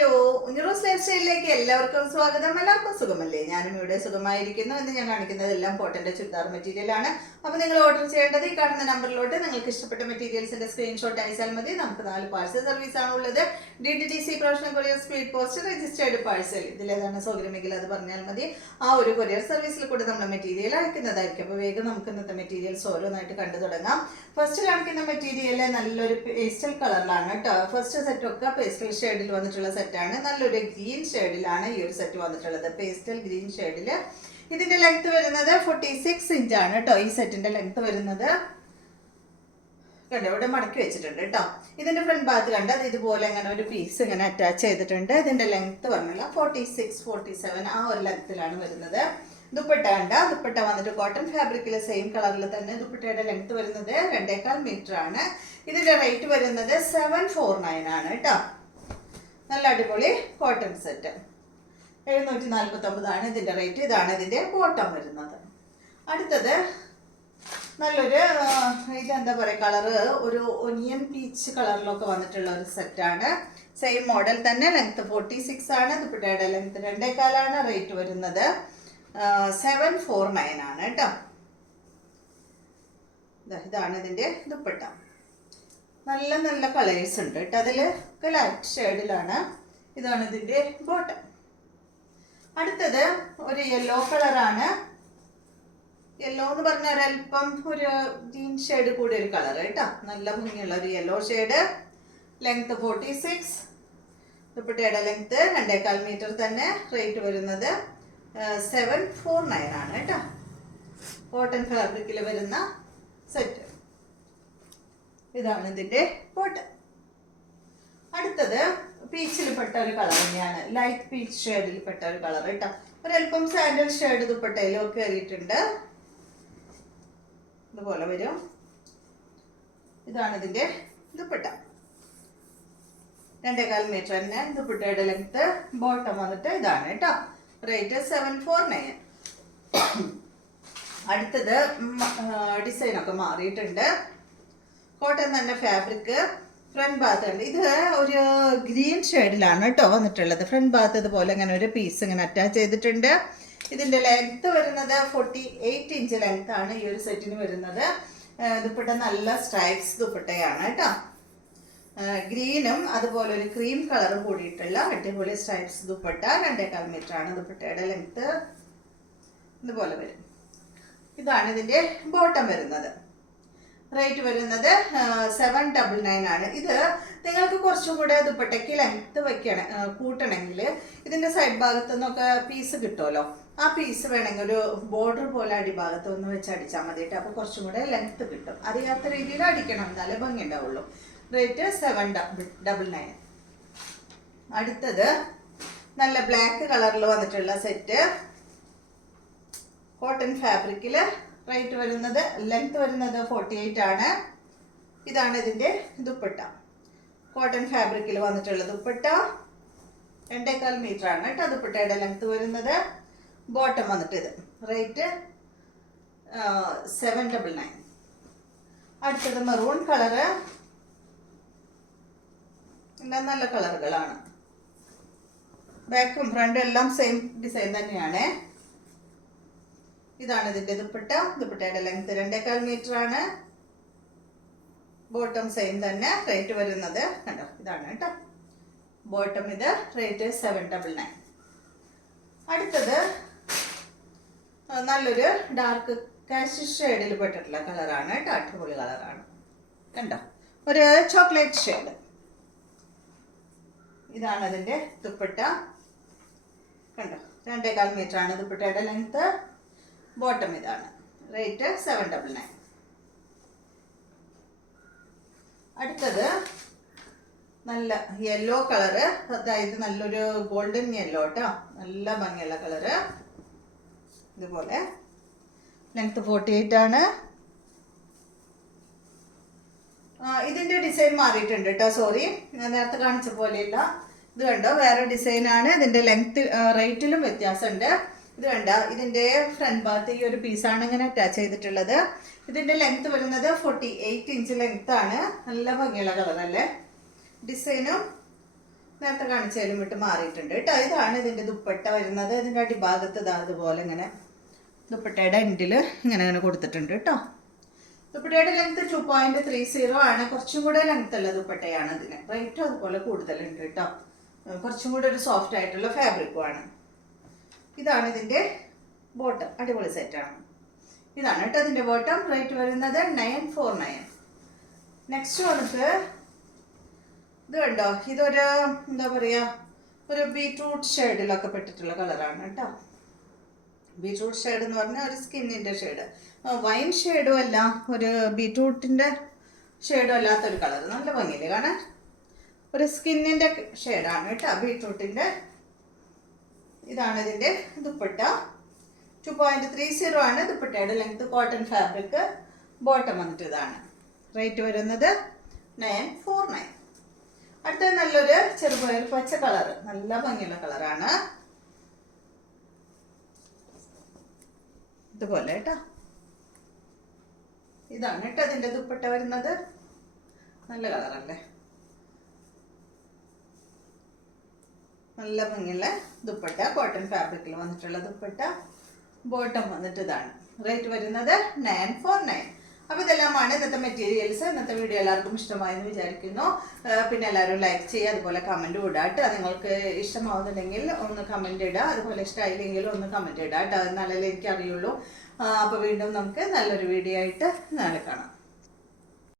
Hello, ഉഞ്ഞറോസ് life സ്റ്റൈലിലേക്ക് എല്ലാവർക്കും സ്വാഗതം. എല്ലാവർക്കും സുഖമല്ലേ? ഞാനും ഇവിടെ സുഖമായിരിക്കുന്നു. ഇന്ന് ഞാൻ കാണിക്കുന്നത് എല്ലാം കോട്ടന്റെ ചുരിദാർ മെറ്റീരിയൽ ആണ്. അപ്പോൾ നിങ്ങൾ ഓർഡർ ചെയ്യേണ്ടത് ഈ കാണുന്ന നമ്പറിലോട്ട് നിങ്ങൾക്ക് ഇഷ്ടപ്പെട്ട മെറ്റീരിയൽസിന്റെ സ്ക്രീൻഷോട്ട് അയച്ചാൽ മതി. നമുക്ക് 4 പാഴ്സൽ സർവീസ് ആണ് ഉള്ളത്. DTDC professional courier speed post registered parcel. ഇതിലേതാണ് സൗകര്യമെങ്കിൽ അത് പറഞ്ഞാൽ മതി. ആ ഒരു കൊറിയർ സർവീസിൽ കൂടെ നമ്മൾ മെറ്റീരിയൽ അയക്കുന്നതായിരിക്കും. അപ്പോൾ വേഗം നമുക്ക് ഇന്നത്തെ മെറ്റീരിയൽസ് ഓരോന്നായിട്ട് കണ്ടു തുടങ്ങാം. ഫസ്റ്റ് കാണിക്കുന്ന മെറ്റീരിയൽ നല്ലൊരു പേസ്റ്റൽ കളറിലാണ് കേട്ടോ. ഫസ്റ്റ് സെറ്റ് ഒക്കെ പേസ്റ്റൽ ഷെയ്ഡിൽ വന്നിട്ടുള്ള സെറ്റാണ്. നല്ലൊരു ഗ്രീൻ ഷെയ്ഡിലാണ് ഈ ഒരു സെറ്റ് വന്നിട്ടുള്ളത്. പേസ്റ്റൽ ഗ്രീൻ ഷെയ്ഡിൽ ഇതിന്റെ ലെങ്ത് വരുന്നത് 46 ഇഞ്ചാണ് കേട്ടോ. ഈ സെറ്റിന്റെ ലെങ്ത് വരുന്നത് കണ്ടോ, ഇവിടെ മടക്കി വെച്ചിട്ടുണ്ട് കേട്ടോ. ഇതിന്റെ ഫ്രണ്ട് ഭാഗത്ത് കണ്ട് അത് ഇതുപോലെ ഇങ്ങനെ ഒരു പീസ് ഇങ്ങനെ അറ്റാച്ച് ചെയ്തിട്ടുണ്ട്. ഇതിന്റെ ലെങ്ത് പറഞ്ഞില്ല 46, 47 ആ ഒരു ലെങ്ത്തിലാണ് വരുന്നത്. ദുപ്പട്ട കണ്ട, ദുപ്പട്ട വന്നിട്ട് കോട്ടൺ ഫാബ്രിക്കിൽ സെയിം കളറിൽ തന്നെ ദുപ്പട്ടയുടെ ലെങ്ത് വരുന്നത് 2.25 മീറ്റർ ആണ്. ഇതിന്റെ റേറ്റ് വരുന്നത് 749 ആണ് കേട്ടോ. നല്ല അടിപൊളി കോട്ടൺ സെറ്റ് 749 ആണ് ഇതിന്റെ റേറ്റ്. ഇതാണ് ഇതിന്റെ ബോട്ടം വരുന്നത്. അടുത്തത് നല്ലൊരു ഇതെന്താ പറയുക, കളറ് ഒരു ഒനിയൻ പീച്ച് കളറിലൊക്കെ വന്നിട്ടുള്ള ഒരു സെറ്റാണ്. സെയിം മോഡൽ തന്നെ. ലെങ്ത് 46 ആണ്. ദുപ്പട്ടയുടെ ലെങ്ത് 2.25 ആണ്. റേറ്റ് വരുന്നത് 749 ആണ് കേട്ടോ. ഇതാണ് ഇതിന്റെ ദുപ്പട്ട. നല്ല നല്ല കളേഴ്സ് ഉണ്ട് കേട്ടോ. അതിൽ ലൈറ്റ് ഷെയ്ഡിലാണ്. ഇതാണ് ഇതിന്റെ ബോട്ടം. അടുത്തത് ഒരു യെല്ലോ കളറാണ്. യെല്ലോ എന്ന് പറഞ്ഞാൽ ഒരല്പം ഒരു ഗ്രീൻ ഷെയ്ഡ് കൂടി ഒരു കളർ കേട്ടോ. നല്ല ഭംഗിയുള്ള ഒരു യെല്ലോ ഷെയ്ഡ്. ലെങ്ത് 46. ദുപ്പട്ടയുടെ ലെങ്ത് 2.25 മീറ്റർ തന്നെ. റേറ്റ് വരുന്നത് 749 ആണ് കേട്ടോ. കോട്ടൺ ഫാബ്രിക്കിൽ വരുന്ന സെറ്റ്. ഇതാണ് ഇതിന്റെ ബോട്ടം. അടുത്തത് പീച്ചിൽ പെട്ട ഒരു കളർ തന്നെയാണ്. ലൈറ്റ് പീച്ച് ഷെയ്ഡിൽ പെട്ട ഒരു കളർ കേട്ടോ. ഒരല്പം സാൻഡൽ ഷെയ്ഡ് ദുപ്പട്ടയിലും കയറിയിട്ടുണ്ട്. ഇതുപോലെ വരും. ഇതാണ് ഇതിന്റെ ദുപ്പട്ട. 2.25 മീറ്റർ തന്നെ ദുപ്പട്ടയുടെ ലെങ്ത്. ബോട്ടം വന്നിട്ട് ഇതാണ് കേട്ടോ. റേറ്റ് 749. അടുത്തത് ഡിസൈനൊക്കെ മാറിയിട്ടുണ്ട്. കോട്ടൺ തന്നെ ഫാബ്രിക്. ഫ്രണ്ട് ഭാഗത്ത് ഉണ്ട്. ഇത് ഒരു ഗ്രീൻ ഷെയ്ഡിലാണ് കേട്ടോ വന്നിട്ടുള്ളത്. ഫ്രണ്ട് ഭാഗത്ത് ഇതുപോലെ ഇങ്ങനെ ഒരു പീസ് ഇങ്ങനെ അറ്റാച്ച് ചെയ്തിട്ടുണ്ട്. ഇതിന്റെ ലെങ്ത് വരുന്നത് 48 ഇഞ്ച് ലെങ്ത് ആണ് ഈ ഒരു സെറ്റിന് വരുന്നത്. ദുപ്പട്ട നല്ല സ്ട്രൈപ്സ് ദുപ്പട്ടയാണ് കേട്ടോ. ഗ്രീനും അതുപോലെ ഒരു ക്രീം കളറും കൂടിയിട്ടുള്ള അടിപൊളി സ്ട്രൈപ്സ് ദുപ്പട്ട. 2.25 മീറ്റർ ആണ് ദുപ്പട്ടയുടെ ലെങ്ത്. ഇതുപോലെ വരും. ഇതാണ് ഇതിന്റെ ബോട്ടം വരുന്നത്. റേറ്റ് വരുന്നത് 799 ആണ്. ഇത് നിങ്ങൾക്ക് കുറച്ചും കൂടെ ദുപ്പട്ടയ്ക്ക് ലെങ്ത് വെക്കണം കൂട്ടണമെങ്കിൽ ഇതിന്റെ സൈഡ് ഭാഗത്തു നിന്നൊക്കെ പീസ് കിട്ടുമല്ലോ. ആ പീസ് വേണമെങ്കിൽ ഒരു ബോർഡർ പോലെ അടിഭാഗത്ത് ഒന്ന് വെച്ച് അടിച്ചാൽ മതിയിട്ട്. അപ്പോൾ കുറച്ചും കൂടെ ലെങ്ത് കിട്ടും. അറിയാത്ത രീതിയിൽ അടിക്കണം, എന്നാലേ ഭംഗി ഉണ്ടാവുള്ളൂ. റേറ്റ് 799. അടുത്തത് നല്ല ബ്ലാക്ക് കളറിൽ വന്നിട്ടുള്ള സെറ്റ്. കോട്ടൺ ഫാബ്രിക്കിൽ. റേറ്റ് വരുന്നത് ലെങ്ത് വരുന്നത് 48 ആണ്. ഇതാണ് ഇതിന്റെ ദുപ്പട്ട. കോട്ടൺ ഫാബ്രിക്കിൽ വന്നിട്ടുള്ള ദുപ്പട്ട. 2.25 മീറ്റർ ആണ് കേട്ടോ ദുപ്പട്ടയുടെ ലെങ്ത് വരുന്നത്. ബോട്ടം വന്നിട്ട് ഇത്. റേറ്റ് 799. അടുത്തത് മെറൂൺ കളറ്. എല്ലാം നല്ല കളറുകളാണ്. ബാക്കും ഫ്രണ്ടും എല്ലാം സെയിം ഡിസൈൻ തന്നെയാണ്. ഇതാണ് ഇതിന്റെ ദുപ്പട്ട. ദുപ്പട്ടയുടെ ലെങ്ത് 2.25 മീറ്റർ ആണ്. ബോട്ടം സെയിം തന്നെ. റേറ്റ് വരുന്നത് കണ്ടോ, ഇതാണ് കേട്ടോ ബോട്ടം. ഇത് റേറ്റ് 799. അടുത്തത് നല്ലൊരു ഡാർക്ക് കാഷ് ഷെയ്ഡിൽ പെട്ടിട്ടുള്ള കളറാണ് കേട്ടോ. അടിപൊളി കളറാണ് കണ്ടോ. ഒരു ചോക്ലേറ്റ് ഷെയ്ഡ്. ഇതാണ് അതിന്റെ ദുപ്പട്ട. കണ്ടോ, 2.25 മീറ്റർ ആണ് ദുപ്പട്ടയുടെ ലെങ്ത്. ബോട്ടം ഇതാണ്. റേറ്റ് 799. അടുത്തത് നല്ല യെല്ലോ കളറ്. അതായത് നല്ലൊരു ഗോൾഡൻ യെല്ലോ കേട്ടോ. നല്ല ഭംഗിയുള്ള കളറ്. ഇതുപോലെ ലെങ്ത് 48 ആണ്. ഇതിന്റെ ഡിസൈൻ മാറിയിട്ടുണ്ട് കേട്ടോ. സോറി, ഞാൻ നേരത്തെ കാണിച്ച പോലെയല്ല. ഇത് കണ്ടോ, വേറെ ഡിസൈനാണ്. ഇതിന്റെ ലെങ്ത് റേറ്റിലും വ്യത്യാസമുണ്ട്. ഇത് കണ്ട, ഇതിന്റെ ഫ്രണ്ട് ഭാഗത്ത് ഈ ഒരു പീസാണ് ഇങ്ങനെ അറ്റാച്ച് ചെയ്തിട്ടുള്ളത്. ഇതിന്റെ ലെങ്ത് വരുന്നത് 48 ഇഞ്ച് ലെങ്ത് ആണ്. നല്ല ഭംഗിയുള്ള കളറല്ലേ. ഡിസൈനും നേരത്തെ കാണിച്ചാലും വിട്ട് മാറിയിട്ടുണ്ട് കേട്ടോ. ഇതാണ് ഇതിൻ്റെ ദുപ്പട്ട വരുന്നത്. ഇതിൻ്റെ അടിഭാഗത്ത് ഇതാ അതുപോലെ ഇങ്ങനെ ദുപ്പട്ടയുടെ എൻഡിൽ ഇങ്ങനെ ഇങ്ങനെ കൊടുത്തിട്ടുണ്ട് കേട്ടോ. ദുപ്പട്ടയുടെ ലെങ്ത് 2.30 ആണ്. കുറച്ചും കൂടെ ലെങ്ത് ഉള്ള ദുപ്പട്ടയാണ് ഇതിന്. റേറ്റും അതുപോലെ കൂടുതലുണ്ട് കേട്ടോ. കുറച്ചും കൂടെ ഒരു സോഫ്റ്റ് ആയിട്ടുള്ള ഫാബ്രിക്കും ആണ്. ഇതാണ് ഇതിൻ്റെ ബോട്ടം. അടിപൊളി സെറ്റാണ്. ഇതാണ് കേട്ടോ ഇതിൻ്റെ ബോട്ടം. റേറ്റ് വരുന്നത് 949. നെക്സ്റ്റ് വന്നിട്ട് ഇത് കണ്ടോ, ഇതൊരു എന്താ പറയുക, ഒരു ബീട്രൂട്ട് ഷെയ്ഡിലൊക്കെ പെട്ടിട്ടുള്ള കളറാണ് കേട്ടോ. ബീട്രൂട്ട് ഷെയ്ഡ് എന്ന് പറഞ്ഞാൽ ഒരു സ്കിന്നിൻ്റെ ഷെയ്ഡ്, വൈൻ ഷെയ്ഡും അല്ല, ഒരു ബീട്രൂട്ടിൻ്റെ ഷെയ്ഡും അല്ലാത്തൊരു കളർ. നല്ല ഭംഗിയില്ലേ കാണാൻ. ഒരു സ്കിന്നിൻ്റെ ഷെയ്ഡാണ് കേട്ടോ ബീട്രൂട്ടിൻ്റെ. ഇതാണ് ഇതിൻ്റെ ദുപ്പട്ട. 2.30 ആണ് ദുപ്പട്ടയുടെ ലെങ്ത്. Cotton fabric. ബോട്ടം വന്നിട്ട് ഇതാണ്. റേറ്റ് വരുന്നത് 949. അടുത്ത നല്ലൊരു ചെറുപയർ പച്ച കളറ്, നല്ല ഭംഗിയുള്ള കളറാണ്. ഇതുപോലെ കേട്ടോ. ഇതാണ് കേട്ടോ അതിൻ്റെ ദുപ്പട്ട വരുന്നത്. നല്ല കളറല്ലേ, നല്ല ഭംഗിയുള്ള ദുപ്പട്ട. കോട്ടൺ ഫാബ്രിക്കിൽ വന്നിട്ടുള്ള ദുപ്പട്ട. ബോട്ടം വന്നിട്ട് ഇതാണ്. റേറ്റ് വരുന്നത് 949. അപ്പോൾ ഇതെല്ലാമാണ് ഇന്നത്തെ മെറ്റീരിയൽസ്. ഇന്നത്തെ വീഡിയോ എല്ലാവർക്കും ഇഷ്ടമായെന്ന് വിചാരിക്കുന്നു. പിന്നെ എല്ലാവരും ലൈക്ക് ചെയ്യുക, അതുപോലെ കമൻറ്റ് ഇടുക. നിങ്ങൾക്ക് ഇഷ്ടമാവുന്നുണ്ടെങ്കിൽ ഒന്ന് കമൻറ്റ് ഇടുക, അതുപോലെ ഇഷ്ടമായില്ലെങ്കിൽ ഒന്ന് കമൻറ്റ് ഇടുക കേട്ടോ. എന്നാലല്ലേ എനിക്കറിയുള്ളൂ. അപ്പോൾ വീണ്ടും നമുക്ക് നല്ലൊരു വീഡിയോ ആയിട്ട് നാളെ കാണാം.